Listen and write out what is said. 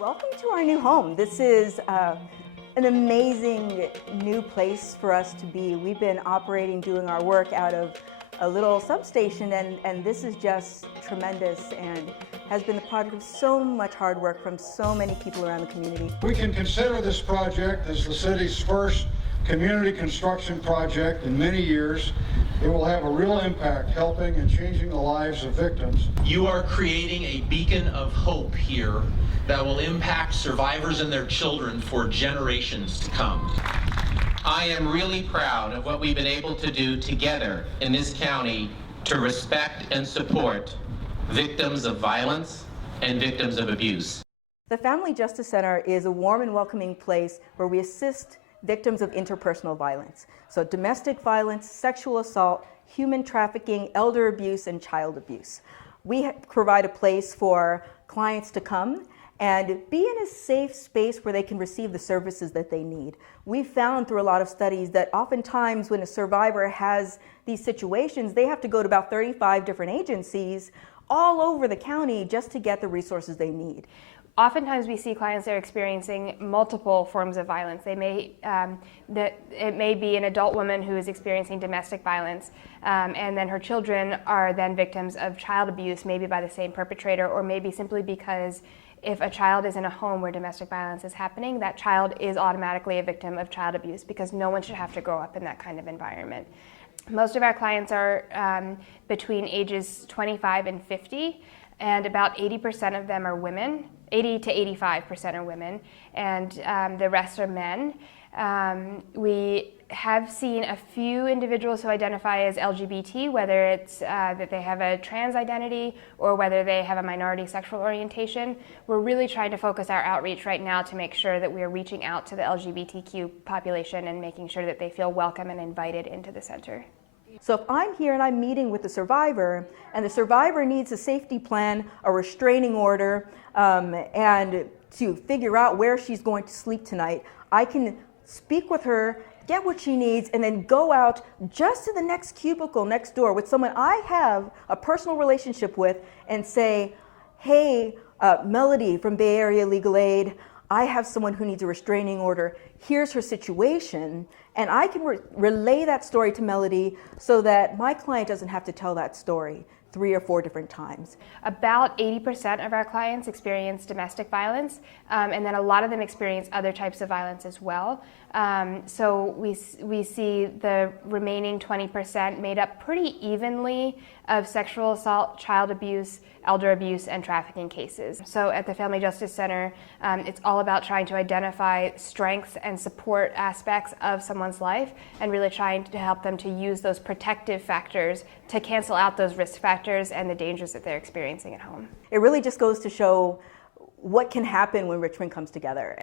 Welcome to our new home. This is an amazing new place for us to be. We've been operating, doing our work out of a little substation, and this is just tremendous and has been the product of so much hard work from so many people around the community. We can consider this project as the city's first community construction project in many years. It will have a real impact helping and changing the lives of victims. You are creating a beacon of hope here that will impact survivors and their children for generations to come. I am really proud of what we've been able to do together in this county to respect and support victims of violence and victims of abuse. The Family Justice Center is a warm and welcoming place where we assist victims of interpersonal violence. So domestic violence, sexual assault, human trafficking, elder abuse, and child abuse. We provide a place for clients to come and be in a safe space where they can receive the services that they need. We've found through a lot of studies that oftentimes when a survivor has these situations, they have to go to about 35 different agencies all over the county just to get the resources they need. Oftentimes we see clients that are experiencing multiple forms of violence. It may be an adult woman who is experiencing domestic violence, and then her children are then victims of child abuse, maybe by the same perpetrator, or maybe simply because if a child is in a home where domestic violence is happening, that child is automatically a victim of child abuse because no one should have to grow up in that kind of environment. Most of our clients are between ages 25 and 50, and about 80% of them are women. 80 to 85% are women, and the rest are men. We have seen a few individuals who identify as LGBT, whether it's that they have a trans identity or whether they have a minority sexual orientation. We're really trying to focus our outreach right now to make sure that we are reaching out to the LGBTQ population and making sure that they feel welcome and invited into the center. So if I'm here and I'm meeting with the survivor, and the survivor needs a safety plan, a restraining order, and to figure out where she's going to sleep tonight, I can speak with her, get what she needs, and then go out just to the next cubicle next door with someone I have a personal relationship with and say, hey, Melody from Bay Area Legal Aid, I have someone who needs a restraining order. Here's her situation. And I can relay that story to Melody so that my client doesn't have to tell that story 3 or 4 different times. About 80% of our clients experience domestic violence, and then a lot of them experience other types of violence as well. So we see the remaining 20% made up pretty evenly of sexual assault, child abuse, elder abuse, and trafficking cases. So at the Family Justice Center, it's all about trying to identify strengths and support aspects of someone's life and really trying to help them to use those protective factors to cancel out those risk factors and the dangers that they're experiencing at home. It really just goes to show what can happen when Richmond comes together.